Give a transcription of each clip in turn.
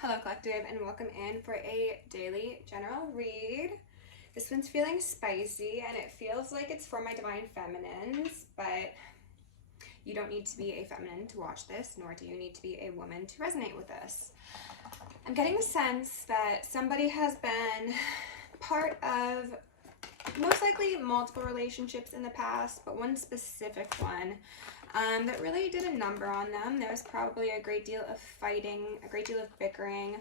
Hello Collective, and welcome in for a daily general read. This one's feeling spicy and it feels like it's for my divine feminines, but you don't need to be a feminine to watch this, nor do you need to be a woman to resonate with this. I'm getting the sense that somebody has been part of most likely multiple relationships in the past, but one specific one that really did a number on them. There was probably a great deal of fighting, a great deal of bickering.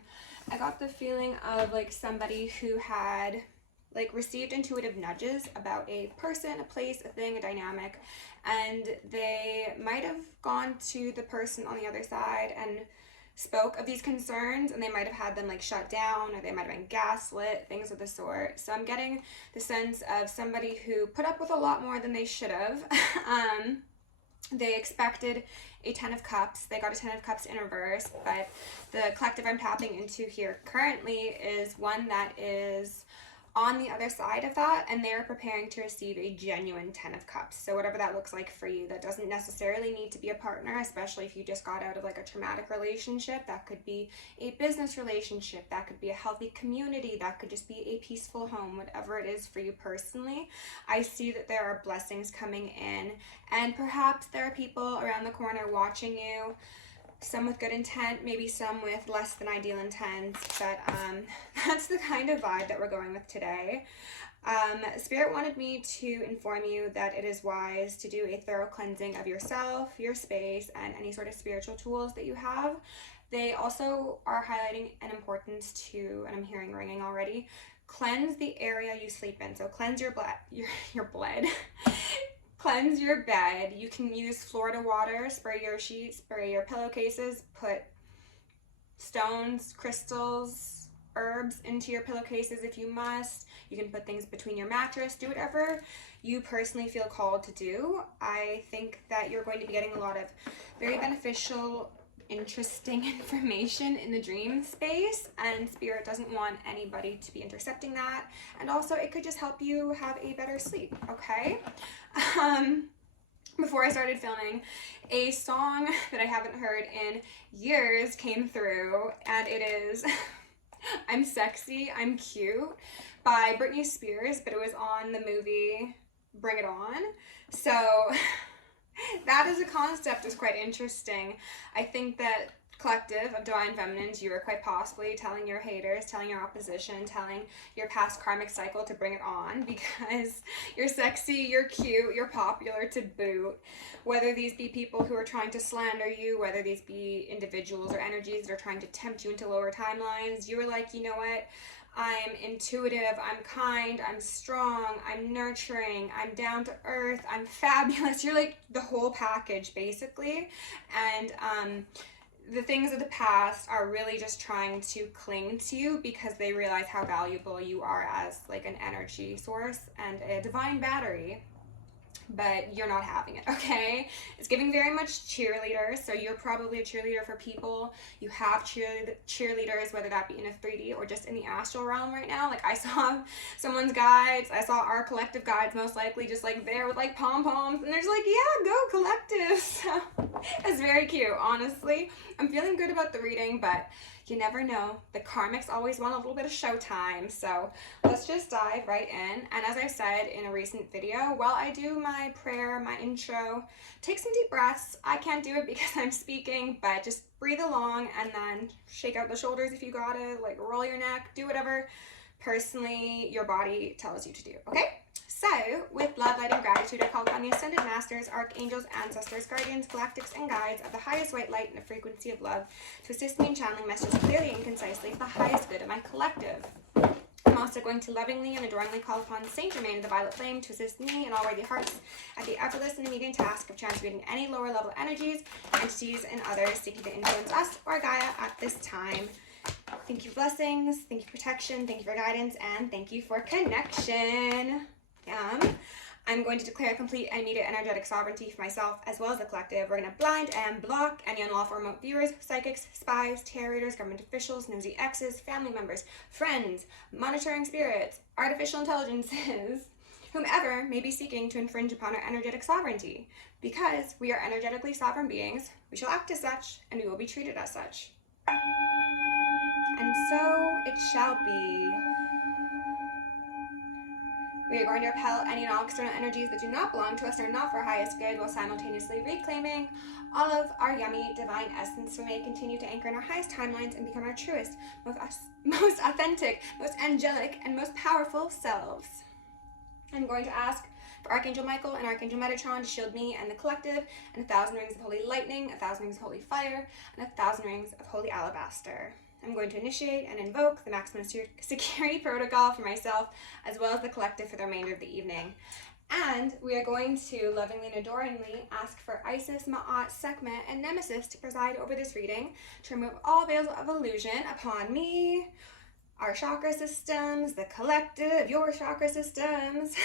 I got the feeling of like somebody who had like received intuitive nudges about a person, a place, a thing, a dynamic, and they might have gone to the person on the other side and spoke of these concerns, and they might have had them like shut down, or they might have been gaslit, things of the sort. So I'm getting the sense of somebody who put up with a lot more than they should have. They expected a 10 of cups. They got a 10 of cups in reverse, but the collective I'm tapping into here currently is one that is on the other side of that, and they're preparing to receive a genuine 10 of cups. So whatever that looks like for you, that doesn't necessarily need to be a partner, especially if you just got out of like a traumatic relationship. That could be a business relationship, that could be a healthy community, that could just be a peaceful home, whatever it is for you personally. I see that there are blessings coming in, and perhaps there are people around the corner watching you, some with good intent, maybe some with less than ideal intent, but that's the kind of vibe that we're going with today. Spirit wanted me to inform you that it is wise to do a thorough cleansing of yourself, your space, and any sort of spiritual tools that you have. They also are highlighting an importance to, and I'm hearing ringing already, cleanse the area you sleep in. So cleanse your blood, your blood. Cleanse your bed. You can use Florida water, spray your sheets, spray your pillowcases, put stones, crystals, herbs into your pillowcases if you must. You can put things between your mattress. Do whatever you personally feel called to do. I think that you're going to be getting a lot of very beneficial, interesting information in the dream space, and Spirit doesn't want anybody to be intercepting that. And also it could just help you have a better sleep, okay? Before I started filming, a song that I haven't heard in years came through, and it is I'm Sexy, I'm Cute by Britney Spears, but it was on the movie Bring It On. So that as a concept is quite interesting. I think that collective of divine feminines, you are quite possibly telling your haters, telling your opposition, telling your past karmic cycle to bring it on, because you're sexy, you're cute, you're popular to boot. Whether these be people who are trying to slander you, whether these be individuals or energies that are trying to tempt you into lower timelines, you were like, you know what? I'm intuitive, I'm kind, I'm strong, I'm nurturing, I'm down to earth, I'm fabulous. You're like the whole package basically. And the things of the past are really just trying to cling to you because they realize how valuable you are as like an energy source and a divine battery. But you're not having it, okay? It's giving very much cheerleaders, so you're probably a cheerleader for people. You have cheerleaders, whether that be in a 3D or just in the astral realm right now. Like I saw someone's guides, I saw our collective guides most likely just like there with like pom-poms, and they're just like, yeah, go collective. So it's very cute, honestly. I'm feeling good about the reading, but you never know. The karmics always want a little bit of showtime. So let's just dive right in. And as I said in a recent video, while I do my prayer, my intro, take some deep breaths. I can't do it because I'm speaking, but just breathe along and then shake out the shoulders if you got it, like roll your neck, do whatever personally your body tells you to do, okay? So, with love, light, and gratitude, I call upon the Ascended Masters, Archangels, Ancestors, Guardians, Galactics, and Guides of the highest white light and the frequency of love to assist me in channeling messages clearly and concisely for the highest good of my collective. I'm also going to lovingly and adoringly call upon Saint Germain of the Violet Flame to assist me and all worthy hearts at the effortless and immediate task of transmuting any lower level energies, entities, and others seeking to influence us or Gaia at this time. Thank you for blessings, thank you for protection, thank you for guidance, and thank you for connection. I'm going to declare complete and immediate energetic sovereignty for myself as well as the collective. We're going to blind and block any unlawful remote viewers, psychics, spies, tarot readers, government officials, nosy exes, family members, friends, monitoring spirits, artificial intelligences, whomever may be seeking to infringe upon our energetic sovereignty. Because we are energetically sovereign beings, we shall act as such, and we will be treated as such. shall be. We are going to repel any and all external energies that do not belong to us and are not for our highest good, while simultaneously reclaiming all of our yummy divine essence, so we may continue to anchor in our highest timelines and become our truest, most authentic, most angelic, and most powerful selves. I'm going to ask for Archangel Michael and Archangel Metatron to shield me and the collective, and 1,000 rings of holy lightning, 1,000 rings of holy fire, and 1,000 rings of holy alabaster. I'm going to initiate and invoke the maximum security protocol for myself as well as the collective for the remainder of the evening. And we are going to lovingly and adoringly ask for Isis, Ma'at, Sekhmet, and Nemesis to preside over this reading, to remove all veils of illusion upon me, our chakra systems, the collective, your chakra systems,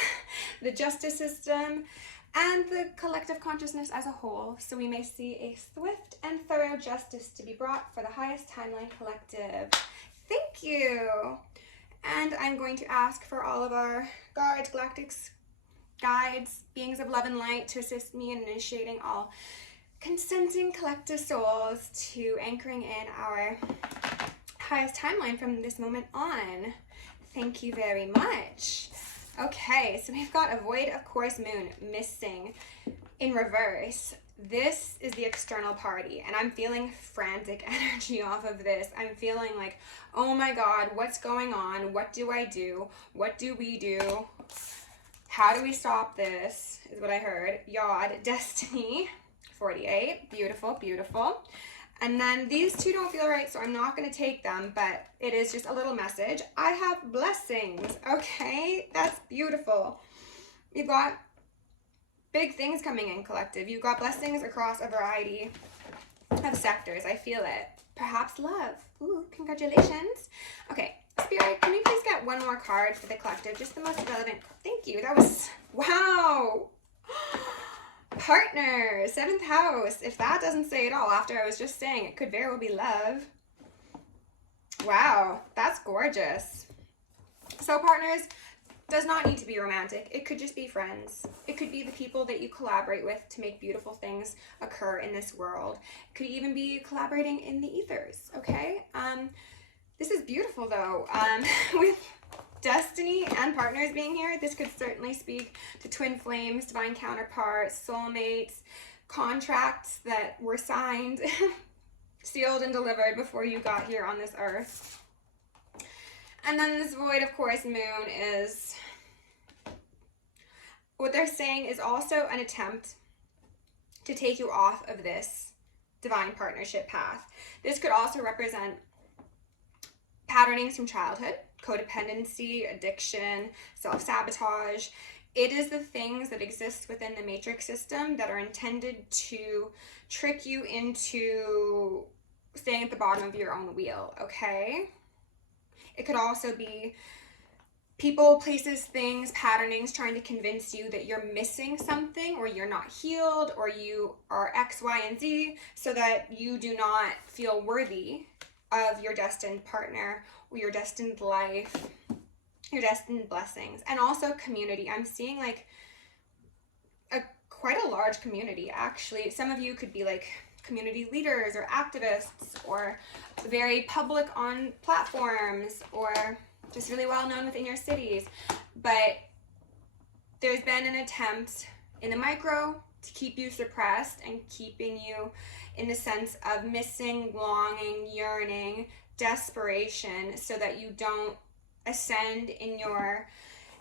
the justice system, and the collective consciousness as a whole, so we may see a swift and thorough justice to be brought for the highest timeline collective. Thank you. And I'm going to ask for all of our guards, galactics, guides, beings of love and light to assist me in initiating all consenting collective souls to anchoring in our highest timeline from this moment on. Thank you very much. Okay, so we've got a void of course moon missing in reverse. This is the external party, and I'm feeling frantic energy off of this. I'm feeling like, oh my god, what's going on? What do I do? What do we do? How do we stop this? Is what I heard. Yod, Destiny, 48. Beautiful, beautiful. And then these two don't feel right, so I'm not going to take them, but it is just a little message. I have blessings, okay? That's beautiful. You've got big things coming in, collective. You've got blessings across a variety of sectors. I feel it. Perhaps love. Ooh, congratulations. Okay, Spirit, can we please get one more card for the collective? Just the most relevant. Thank you. That was, wow. Partner, 7th house. If that doesn't say it all after I was just saying it could very well be love. Wow, that's gorgeous. So partners does not need to be romantic. It could just be friends. It could be the people that you collaborate with to make beautiful things occur in this world. It could even be collaborating in the ethers, okay? This is beautiful though. With Destiny and partners being here, this could certainly speak to twin flames, divine counterparts, soulmates, contracts that were signed, sealed and delivered before you got here on this earth. And then this void of course moon is, what they're saying is also an attempt to take you off of this divine partnership path. This could also represent patternings from childhood, codependency, addiction, self-sabotage. It is the things that exist within the matrix system that are intended to trick you into staying at the bottom of your own wheel, okay? It could also be people, places, things, patternings trying to convince you that you're missing something, or you're not healed, or you are X, Y, and Z, so that you do not feel worthy of your destined partner or your destined life, your destined blessings. And also community. I'm seeing like quite a large community actually. Some of you could be like community leaders or activists, or very public on platforms, or just really well known within your cities. But there's been an attempt in the micro to keep you suppressed and keeping you in the sense of missing, longing, yearning, desperation, so that you don't ascend in your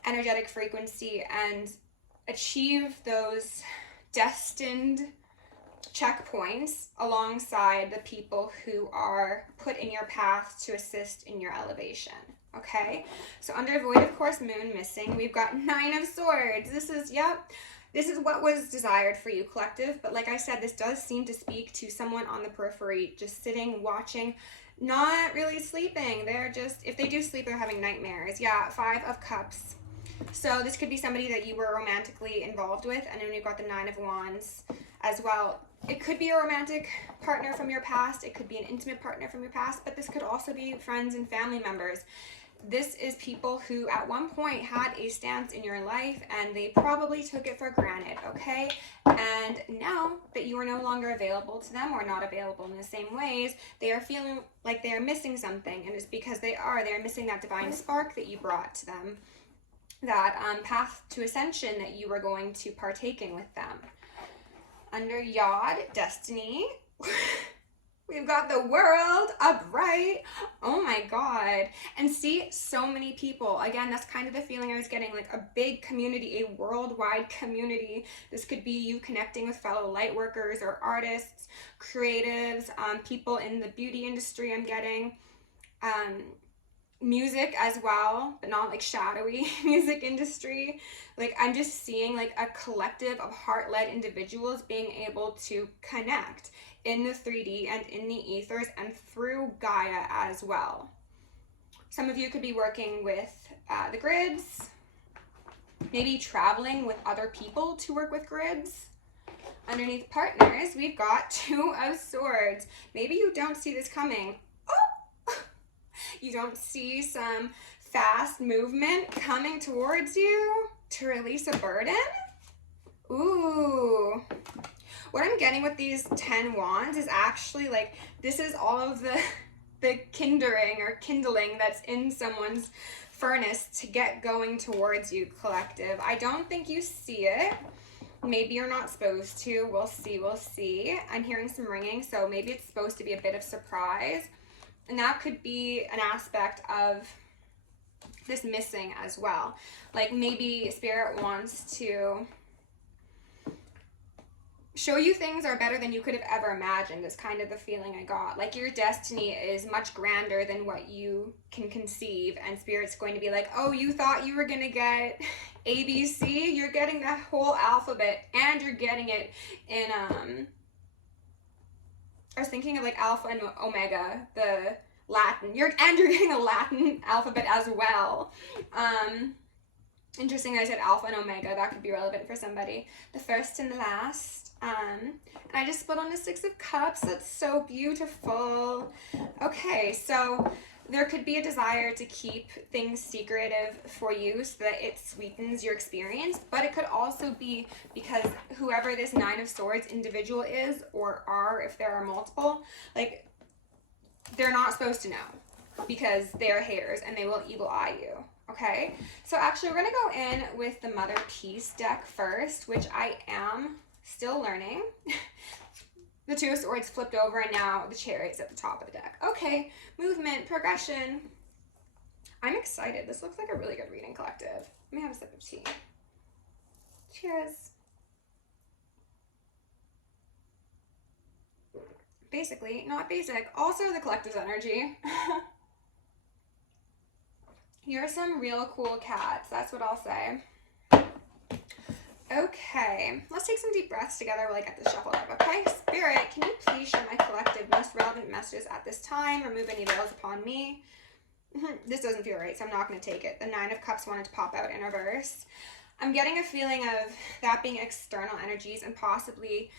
energetic frequency and achieve those destined checkpoints alongside the people who are put in your path to assist in your elevation. Okay, so under void of course moon missing, we've got 9 of swords. This is, this is what was desired for you, collective. But like I said, this does seem to speak to someone on the periphery, just sitting, watching, not really sleeping. They're just, if they do sleep, they're having nightmares. Yeah, 5 of cups. So this could be somebody that you were romantically involved with. And then we've got the 9 of wands as well. It could be a romantic partner from your past. It could be an intimate partner from your past. But this could also be friends and family members. this is people who at one point had a stance in your life and they probably took it for granted, okay? And now that you are no longer available to them or not available in the same ways, they are feeling like they are missing something, and it's because they're missing that divine spark that you brought to them, that path to ascension that you were going to partake in with them. Under Yod, destiny, we've got the world upright. Oh my God. And see, so many people. Again, that's kind of the feeling I was getting, like a big community, a worldwide community. This could be you connecting with fellow light workers or artists, creatives, people in the beauty industry I'm getting. Music as well, but not like shadowy music industry. Like I'm just seeing like a collective of heart-led individuals being able to connect in the 3D and in the ethers and through Gaia as well. Some of you could be working with the grids, maybe traveling with other people to work with grids. Underneath partners, we've got Two of Swords. Maybe you don't see this coming. You don't see some fast movement coming towards you to release a burden? Ooh. What I'm getting with these 10 wands is actually like, this is all of the kindling that's in someone's furnace to get going towards you, collective. I don't think you see it. Maybe you're not supposed to. We'll see. I'm hearing some ringing, so maybe it's supposed to be a bit of surprise. And that could be an aspect of this missing as well. Like maybe Spirit wants to show you things are better than you could have ever imagined, is kind of the feeling I got. Like your destiny is much grander than what you can conceive, and Spirit's going to be like, oh, you thought you were going to get ABC? You're getting the whole alphabet, and you're getting it in I was thinking of like Alpha and Omega, the Latin. You're getting a Latin alphabet as well. Interesting I said Alpha and Omega. That could be relevant for somebody. The first and the last. And I just split on the Six of Cups. That's so beautiful. Okay, so there could be a desire to keep things secretive for you so that it sweetens your experience, but it could also be because whoever this Nine of Swords individual is, or are, if there are multiple, like, they're not supposed to know because they're haters and they will evil eye you, okay? So actually we're gonna go in with the Mother Peace deck first, which I am still learning. The Two of Swords flipped over and now the Chariot's at the top of the deck. Okay, movement, progression. I'm excited. This looks like a really good reading, collective. Let me have a sip of tea. Cheers. Basically, not basic. Also the collective's energy. You're some real cool cats. That's what I'll say. Okay, let's take some deep breaths together while I get this shuffled up, okay? Spirit, can you please share my collective most relevant messages at this time? Remove any veils upon me. This doesn't feel right, so I'm not going to take it. The Nine of Cups wanted to pop out in reverse. I'm getting a feeling of that being external energies and possibly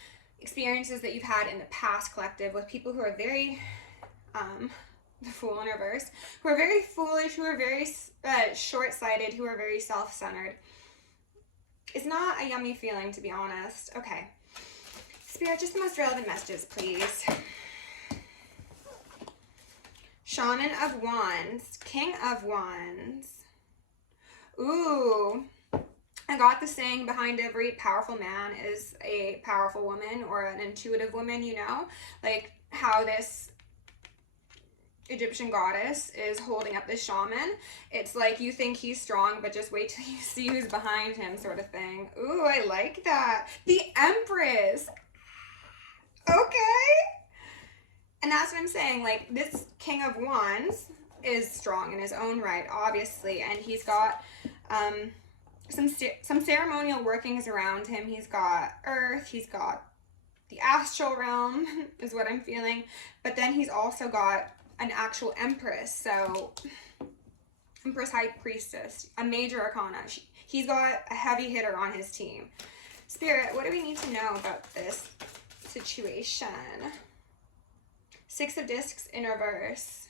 experiences that you've had in the past, collective, with people who are very, the Fool in reverse, who are very foolish, who are very short-sighted, who are very self-centered. It's not a yummy feeling, to be honest. Okay. Spirit, just the most relevant messages, please. Shaman of Wands. King of Wands. Ooh. I got the saying behind every powerful man is a powerful woman or an intuitive woman, you know? Like how this Egyptian goddess is holding up this shaman. It's like you think he's strong, but just wait till you see who's behind him, sort of thing. Ooh, I like that. The Empress. Okay. And that's what I'm saying. Like, this King of Wands is strong in his own right, obviously, and he's got some ceremonial workings around him. He's got Earth. He's got the astral realm, is what I'm feeling. But then he's also got an actual Empress, so Empress High Priestess, a major arcana. He's got a heavy hitter on his team. Spirit, what do we need to know about this situation? Six of Discs in reverse.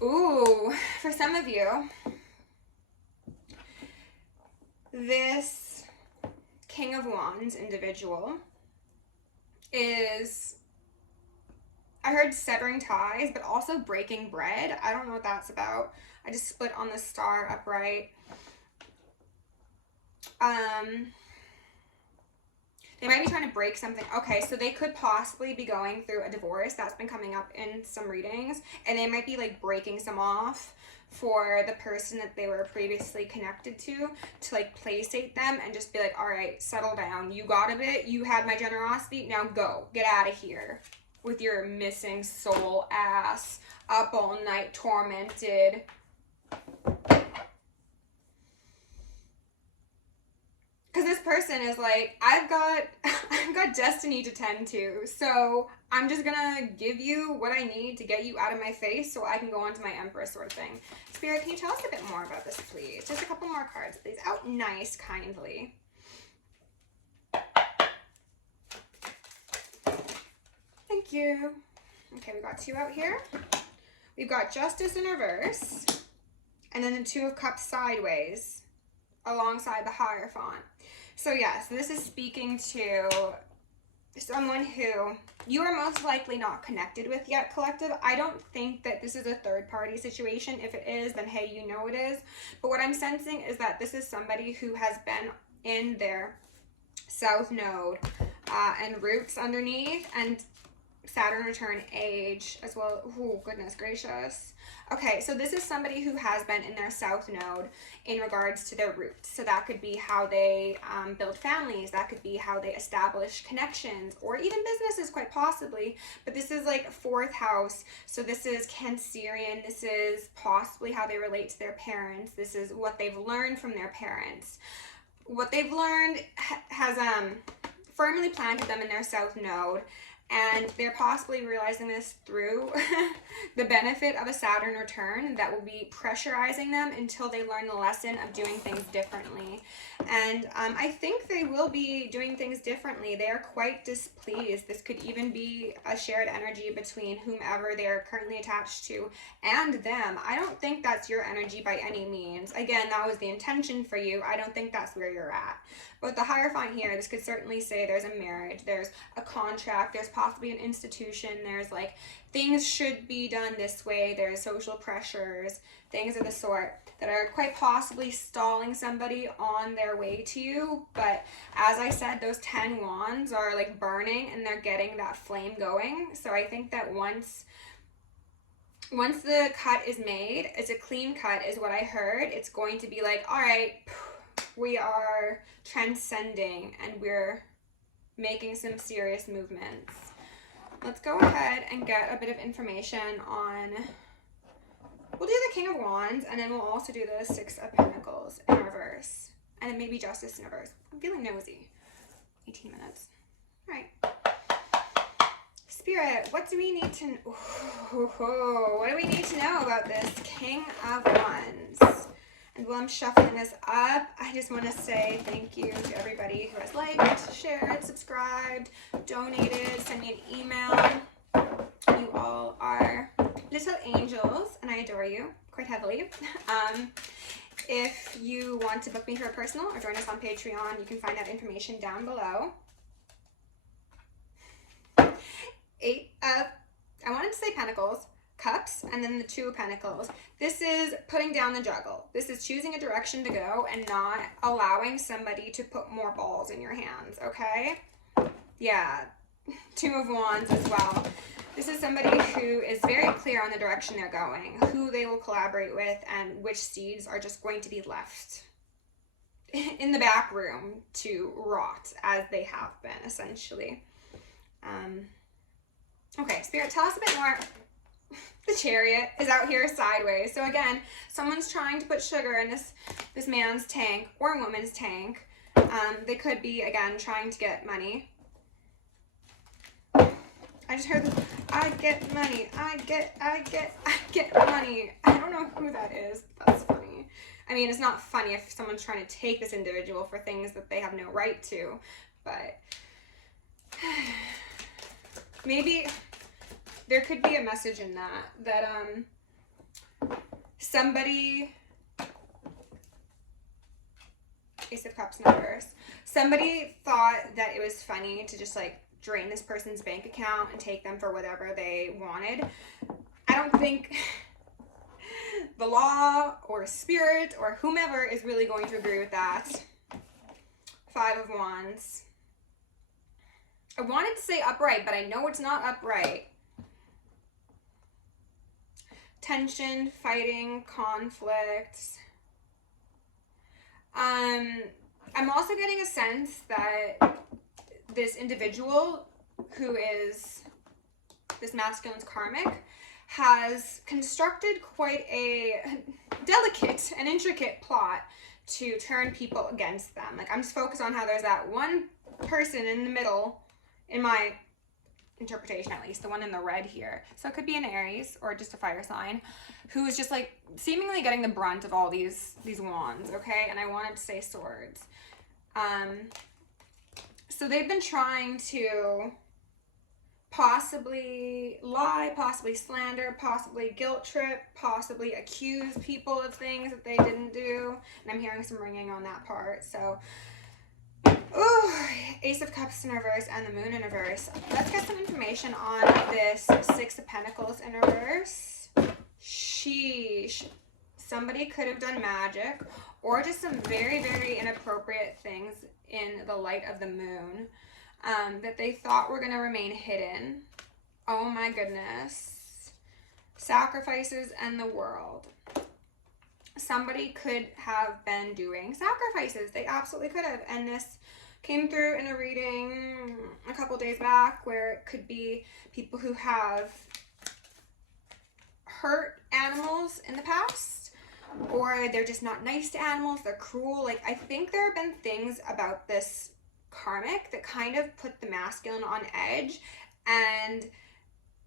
Ooh, for some of you, this King of Wands individual is, I heard severing ties, but also breaking bread. I don't know what that's about. I just split on the star upright. They might be trying to break something. Okay, so they could possibly be going through a divorce. That's been coming up in some readings. And they might be like breaking some off for the person that they were previously connected to like placate them and just be like, all right, settle down. You got a bit. You had my generosity. Now go. Get out of here with your missing soul ass. Up all night, tormented. Because this person is like, I've got destiny to tend to, so I'm just gonna give you what I need to get you out of my face so I can go on to my Empress sort of thing. Spirit, can you tell us a bit more about this, please? Just a couple more cards, please. Out nice, kindly. Thank you. Okay, we got 2 out here. We've got Justice in reverse, and then the 2 of Cups sideways alongside the Hierophant. So yes, this is speaking to someone who you are most likely not connected with yet, collective. I don't think that this is a third-party situation. If it is, then hey, you know it is. But what I'm sensing is that this is somebody who has been in their South Node and roots underneath, and Saturn return age as well. Oh, goodness gracious. Okay, so this is somebody who has been in their South Node in regards to their roots. So that could be how they build families. That could be how they establish connections or even businesses, quite possibly. But this is like 4th house. So this is Cancerian. This is possibly how they relate to their parents. This is what they've learned from their parents. What they've learned has firmly planted them in their South Node. And they're possibly realizing this through the benefit of a Saturn return that will be pressurizing them until they learn the lesson of doing things differently. And I think they will be doing things differently. They are quite displeased. This could even be a shared energy between whomever they are currently attached to and them. I don't think that's your energy by any means. Again, that was the intention for you. I don't think that's where you're at. But the Hierophant here, this could certainly say there's a marriage, there's a contract, there's possibly an institution, there's like things should be done this way, there's social pressures, things of the sort that are quite possibly stalling somebody on their way to you. But as I said, those 10 wands are like burning and they're getting that flame going. So I think that once the cut is made, it's a clean cut is what I heard. It's going to be like, all right, we are transcending and we're making some serious movements. Let's go ahead and get a bit of information on, we'll do the King of Wands and then we'll also do the 6 of Pentacles in reverse and then maybe Justice in reverse. I'm feeling nosy. 18 minutes. All right. Spirit, what do we need to know? What do we need to know about this King of Wands? And while I'm shuffling this up, I just want to say thank you to everybody who has liked, shared, subscribed, donated, sent me an email. You all are little angels, and I adore you quite heavily. If you want to book me for a personal or join us on Patreon, you can find that information down below. 8 of, I wanted to say Pentacles, Cups, and then the 2 of Pentacles. This is putting down the juggle. This is choosing a direction to go and not allowing somebody to put more balls in your hands, okay? Yeah, 2 of Wands as well. This is somebody who is very clear on the direction they're going, who they will collaborate with, and which seeds are just going to be left in the back room to rot as they have been, essentially. Okay, Spirit, tell us a bit more. The Chariot is out here sideways. So again, someone's trying to put sugar in this man's tank or woman's tank. They could be, again, trying to get money. I just heard this, I get money, I get money. I don't know who that is, but that's funny. I mean, it's not funny if someone's trying to take this individual for things that they have no right to, but maybe there could be a message in that somebody, Ace of Cups in reverse, somebody thought that it was funny to just like drain this person's bank account and take them for whatever they wanted. I don't think the law or spirit or whomever is really going to agree with that. Five of Wands. I wanted to say upright, but I know it's not upright. Tension, fighting, conflict. I'm also getting a sense that this individual who is this masculine's karmic has constructed quite a delicate and intricate plot to turn people against them. Like, I'm just focused on how there's that one person in the middle, in my interpretation at least, the one in the red here. So it could be an Aries or just a fire sign who is just like seemingly getting the brunt of all these wands, okay? And I wanted to say swords. So they've been trying to possibly lie, possibly slander, possibly guilt trip, possibly accuse people of things that they didn't do. And I'm hearing some ringing on that part. So, ooh, Ace of Cups in reverse and the Moon in reverse. Let's get some information on this Six of Pentacles in reverse. Sheesh. Somebody could have done magic or just some very, very inappropriate things in the light of the moon that they thought were going to remain hidden. Oh my goodness. Sacrifices and the world. Somebody could have been doing sacrifices. They absolutely could have. And this came through in a reading a couple days back where it could be people who have hurt animals in the past, or they're just not nice to animals, they're cruel. Like, I think there have been things about this karmic that kind of put the masculine on edge, and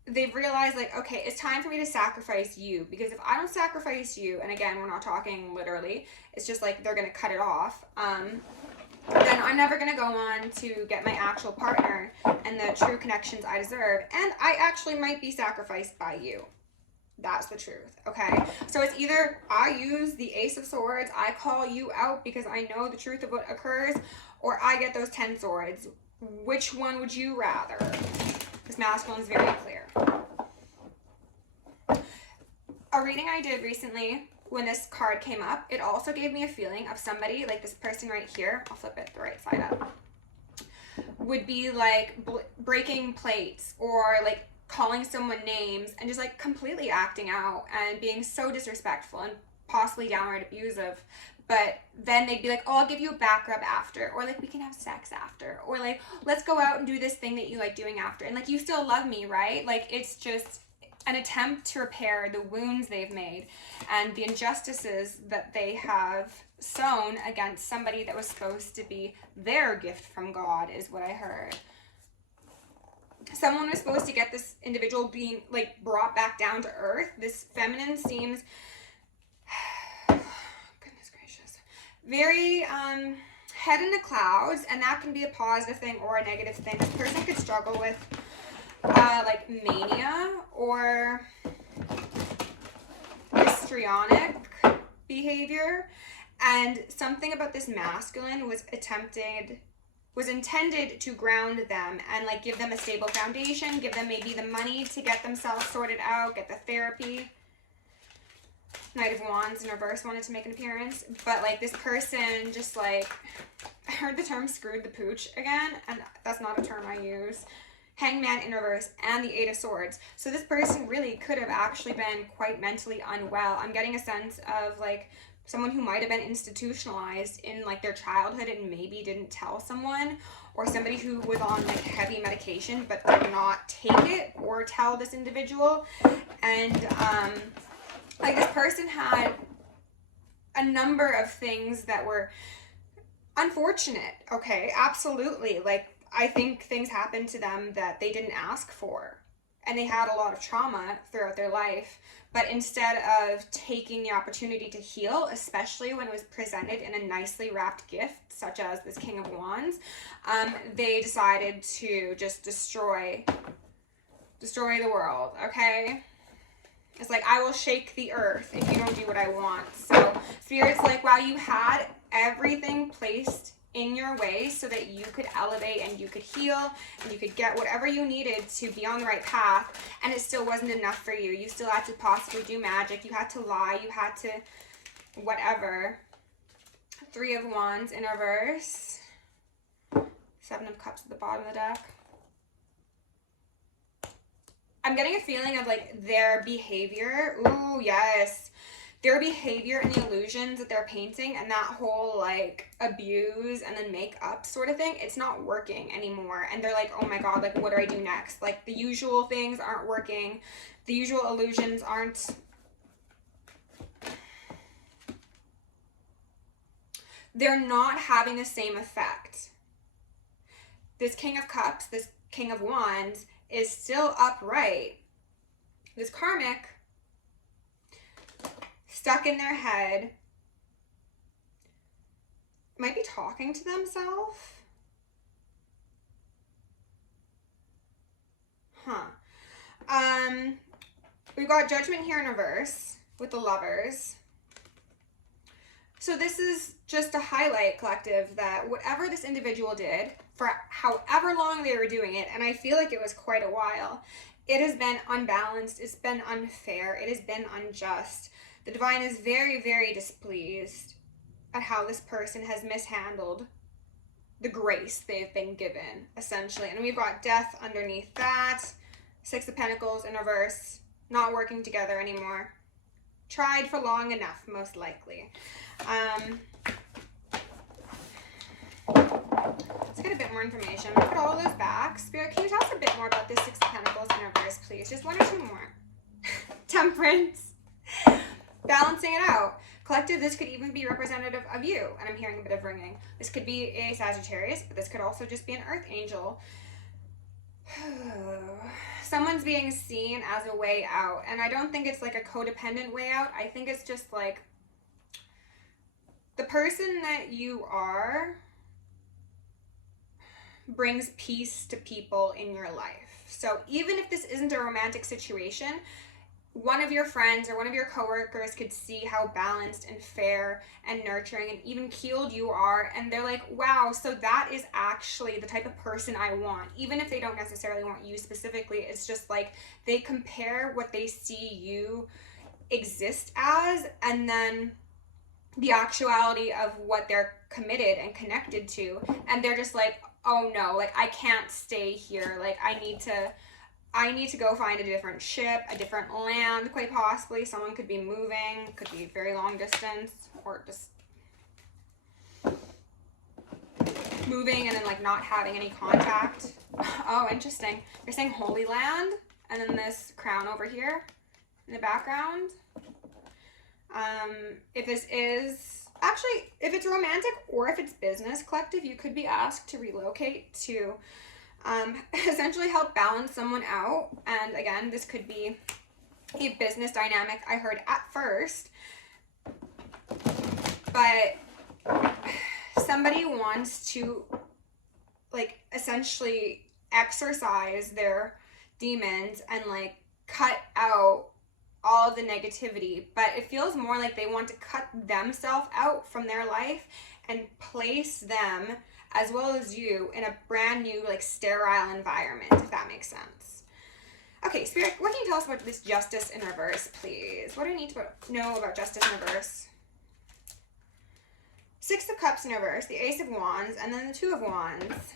they've realized, like, okay, it's time for me to sacrifice you, because if I don't sacrifice you, and again, we're not talking literally, it's just like they're gonna cut it off, then I'm never gonna go on to get my actual partner and the true connections I deserve, and I actually might be sacrificed by you. That's the truth, okay? So it's either I use the Ace of Swords, I call you out because I know the truth of what occurs, or I get those 10 swords. Which one would you rather? This masculine is very clear. A reading I did recently, when this card came up, it also gave me a feeling of somebody, like this person right here, I'll flip it the right side up, would be like breaking plates or like calling someone names and just like completely acting out and being so disrespectful and possibly downright abusive. But then they'd be like, oh, I'll give you a back rub after, or like we can have sex after, or like let's go out and do this thing that you like doing after, and like you still love me, right? Like, it's just an attempt to repair the wounds they've made and the injustices that they have sown against somebody that was supposed to be their gift from God, is what I heard. Someone was supposed to get this individual being like brought back down to earth. This feminine seems, goodness gracious, very head in the clouds, and that can be a positive thing or a negative thing. This person could struggle with like mania or histrionic behavior, and something about this masculine was intended to ground them and like give them a stable foundation, give them maybe the money to get themselves sorted out, get the therapy. Knight of Wands in reverse wanted to make an appearance, but like this person just like, I heard the term screwed the pooch again, and that's not a term I use. Hangman in reverse and the Eight of Swords. So this person really could have actually been quite mentally unwell. I'm getting a sense of like someone who might have been institutionalized in like their childhood and maybe didn't tell someone, or somebody who was on like heavy medication but did not take it or tell this individual. And like this person had a number of things that were unfortunate, okay? Absolutely. Like, I think things happened to them that they didn't ask for, and they had a lot of trauma throughout their life. But instead of taking the opportunity to heal, especially when it was presented in a nicely wrapped gift, such as this King of Wands, they decided to just destroy the world, okay? It's like, I will shake the earth if you don't do what I want. So Spirit's like, wow, you had everything placed in your way so that you could elevate and you could heal and you could get whatever you needed to be on the right path, and it still wasn't enough for you. You still had to possibly do magic. You had to lie. You had to whatever. 3 of Wands in reverse. 7 of Cups at the bottom of the deck. I'm getting a feeling of like their behavior. Ooh, yes. Their behavior and the illusions that they're painting and that whole like abuse and then make up sort of thing, it's not working anymore. And they're like, oh my God, like what do I do next? Like the usual things aren't working. The usual illusions aren't. They're not having the same effect. This King of Cups, this King of Wands is still upright. This karmic, stuck in their head, might be talking to themselves. We've got Judgment here in reverse with the Lovers. So this is just to highlight, collective, that whatever this individual did, for however long they were doing it, and I feel like it was quite a while, it has been unbalanced, it's been unfair, it has been unjust. The divine is very, very displeased at how this person has mishandled the grace they've been given, essentially. And we've got Death underneath that. 6 of Pentacles in reverse, not working together anymore. Tried for long enough, most likely. Let's get a bit more information. Put all those back. Spirit, can you tell us a bit more about this 6 of Pentacles in reverse, please? Just 1 or 2 more. Temperance. Balancing it out. Collective, this could even be representative of you. And I'm hearing a bit of ringing. This could be a Sagittarius, but this could also just be an Earth Angel. Someone's being seen as a way out. And I don't think it's like a codependent way out. I think it's just like the person that you are brings peace to people in your life. So even if this isn't a romantic situation, one of your friends or one of your coworkers could see how balanced and fair and nurturing and even keeled you are, and they're like, wow, so that is actually the type of person I want. Even if they don't necessarily want you specifically, it's just like they compare what they see you exist as and then the actuality of what they're committed and connected to, and they're just like, oh no, like I can't stay here, like I need to go find a different ship, a different land, quite possibly. Someone could be moving, could be very long distance, or just moving and then like not having any contact. Oh, interesting. They're saying Holy Land, and then this crown over here in the background. If this is, actually, if it's romantic or if it's business, collective, you could be asked to relocate to essentially help balance someone out. And again, this could be a business dynamic, I heard at first, but somebody wants to like essentially exercise their demons and like cut out all of the negativity, but it feels more like they want to cut themselves out from their life and place them, as well as you, in a brand new, like, sterile environment, if that makes sense. Okay, Spirit, what can you tell us about this Justice in reverse, please? What do I need to know about Justice in reverse? 6 of Cups in reverse, the Ace of Wands, and then the 2 of Wands.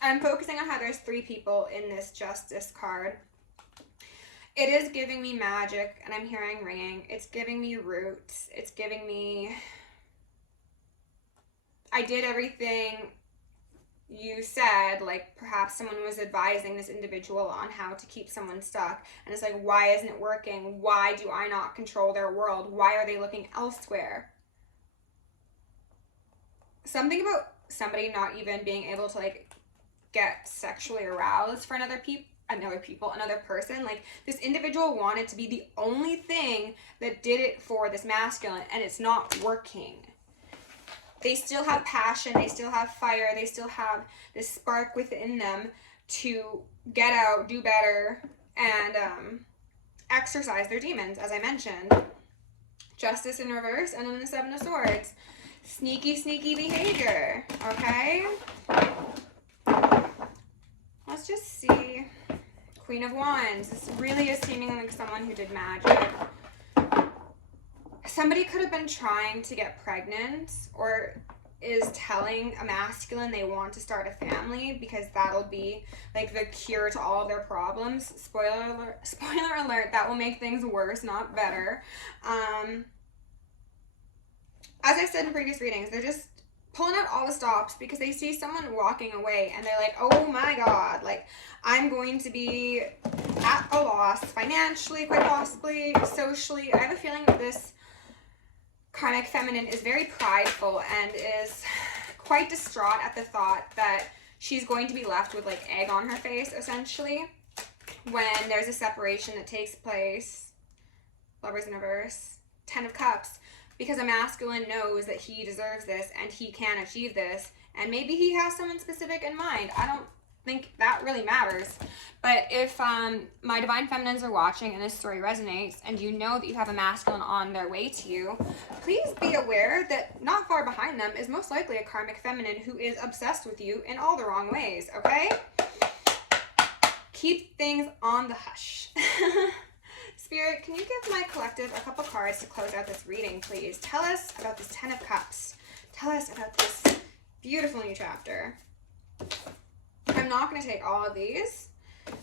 I'm focusing on how there's 3 people in this Justice card. It is giving me magic, and I'm hearing ringing. It's giving me roots. It's giving me... I did everything you said, like perhaps someone was advising this individual on how to keep someone stuck. And it's like, why isn't it working? Why do I not control their world? Why are they looking elsewhere? Something about somebody not even being able to like get sexually aroused for another person. Like this individual wanted to be the only thing that did it for this masculine, and it's not working. They still have passion, they still have fire, they still have this spark within them to get out, do better, and exercise their demons, as I mentioned. Justice in reverse, and then the Seven of Swords. Sneaky, sneaky behavior, okay? Let's just see. Queen of Wands. This really is seeming like someone who did magic. Somebody could have been trying to get pregnant, or is telling a masculine they want to start a family because that'll be like the cure to all of their problems. Spoiler alert, that will make things worse, not better. As I said in previous readings, they're just pulling out all the stops because they see someone walking away and they're like, oh my god, like I'm going to be at a loss financially, quite possibly, socially. I have a feeling that this karmic feminine is very prideful and is quite distraught at the thought that she's going to be left with like egg on her face, essentially, when there's a separation that takes place. Lovers in reverse. 10 of Cups. Because a masculine knows that he deserves this and he can achieve this, and maybe he has someone specific in mind. I don't think that really matters. But if my divine feminines are watching and this story resonates, and you know that you have a masculine on their way to you, please be aware that not far behind them is most likely a karmic feminine who is obsessed with you in all the wrong ways, okay? Keep things on the hush. Spirit, can you give my collective a couple cards to close out this reading, please? Tell us about this 10 of Cups. Tell us about this beautiful new chapter. I'm not going to take all of these,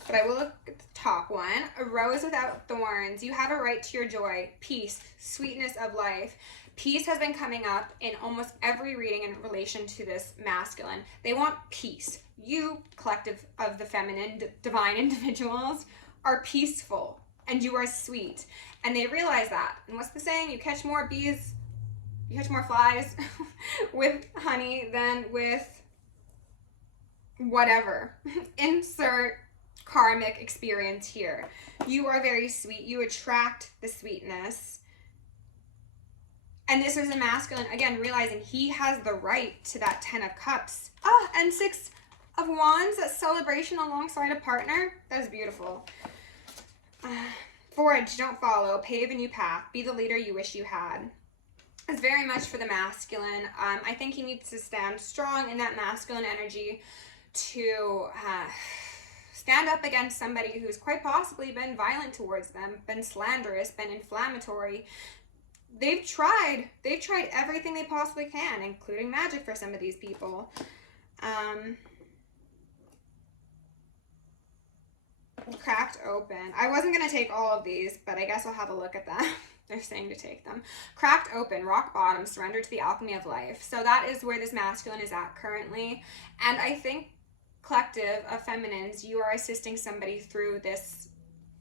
but I will look at the top one. A rose without thorns. You have a right to your joy, peace, sweetness of life. Peace has been coming up in almost every reading in relation to this masculine. They want peace. You, collective of the feminine, divine individuals, are peaceful. And you are sweet. And they realize that. And what's the saying? You catch more bees, you catch more flies with honey than with whatever. Insert karmic experience here. You are very sweet. You attract the sweetness. And this is a masculine, again, realizing he has the right to that 10 of Cups. And 6 of Wands, that celebration alongside a partner. That is beautiful. Forge, don't follow, pave a new path, be the leader you wish you had. It's very much for the masculine. I think he needs to stand strong in that masculine energy to stand up against somebody who's quite possibly been violent towards them, been slanderous, been inflammatory. They've tried everything they possibly can, including magic for some of these people. Cracked open. I wasn't going to take all of these, but I guess I'll have a look at them. They're saying to take them. Cracked open, rock bottom, surrender to the alchemy of life. So that is where this masculine is at currently. And I think, collective of feminines, you are assisting somebody through this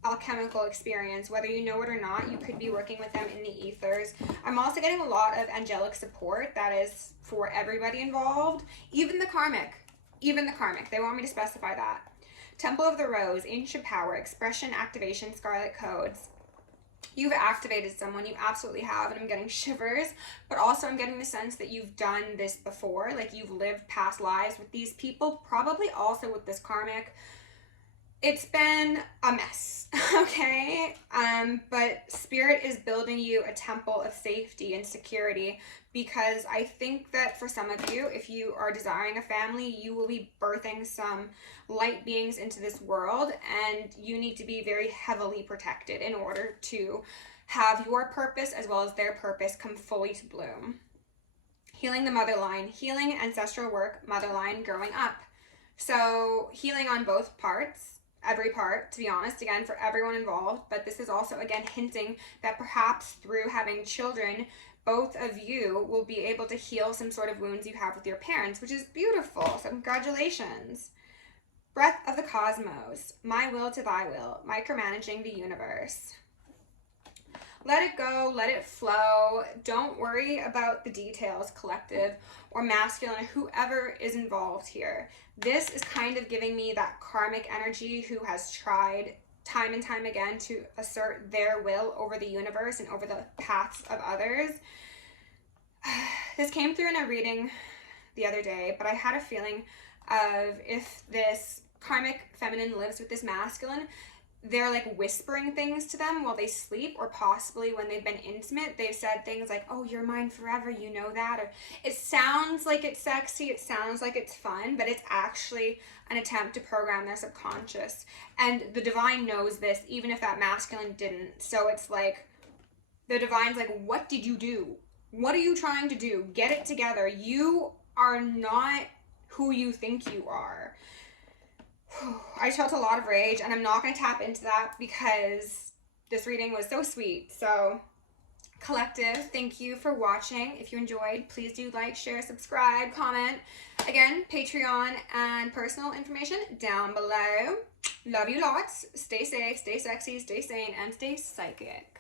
alchemical experience. Whether you know it or not, you could be working with them in the ethers. I'm also getting a lot of angelic support that is for everybody involved. Even the karmic. They want me to specify that. Temple of the Rose, Ancient Power, Expression, Activation, Scarlet Codes. You've activated someone, you absolutely have, and I'm getting shivers, but also I'm getting the sense that you've done this before, like you've lived past lives with these people, probably also with this karmic. It's been a mess, okay? But Spirit is building you a temple of safety and security, because I think that for some of you, if you are desiring a family, you will be birthing some light beings into this world, and you need to be very heavily protected in order to have your purpose as well as their purpose come fully to bloom. Healing the motherline, healing ancestral work, motherline, growing up. So healing on both parts. Every part, to be honest, again, for everyone involved, but this is also, again, hinting that perhaps through having children, both of you will be able to heal some sort of wounds you have with your parents, which is beautiful. So congratulations. Breath of the cosmos, my will to thy will, micromanaging the universe. Let it go, let it flow. Don't worry about the details, collective or masculine, whoever is involved here. This is kind of giving me that karmic energy who has tried time and time again to assert their will over the universe and over the paths of others. This came through in a reading the other day, but I had a feeling of if this karmic feminine lives with this masculine, they're like whispering things to them while they sleep, or possibly when they've been intimate, they've said things like, oh, you're mine forever, you know that? Or it sounds like it's sexy, it sounds like it's fun, but it's actually an attempt to program their subconscious. And the divine knows this, even if that masculine didn't. So it's like, the divine's like, what did you do? What are you trying to do? Get it together. You are not who you think you are. I felt a lot of rage, and I'm not going to tap into that because this reading was so sweet. So, collective, thank you for watching. If you enjoyed, please do like, share, subscribe, comment. Again, Patreon and personal information down below. Love you lots. Stay safe, stay sexy, stay sane, and stay psychic.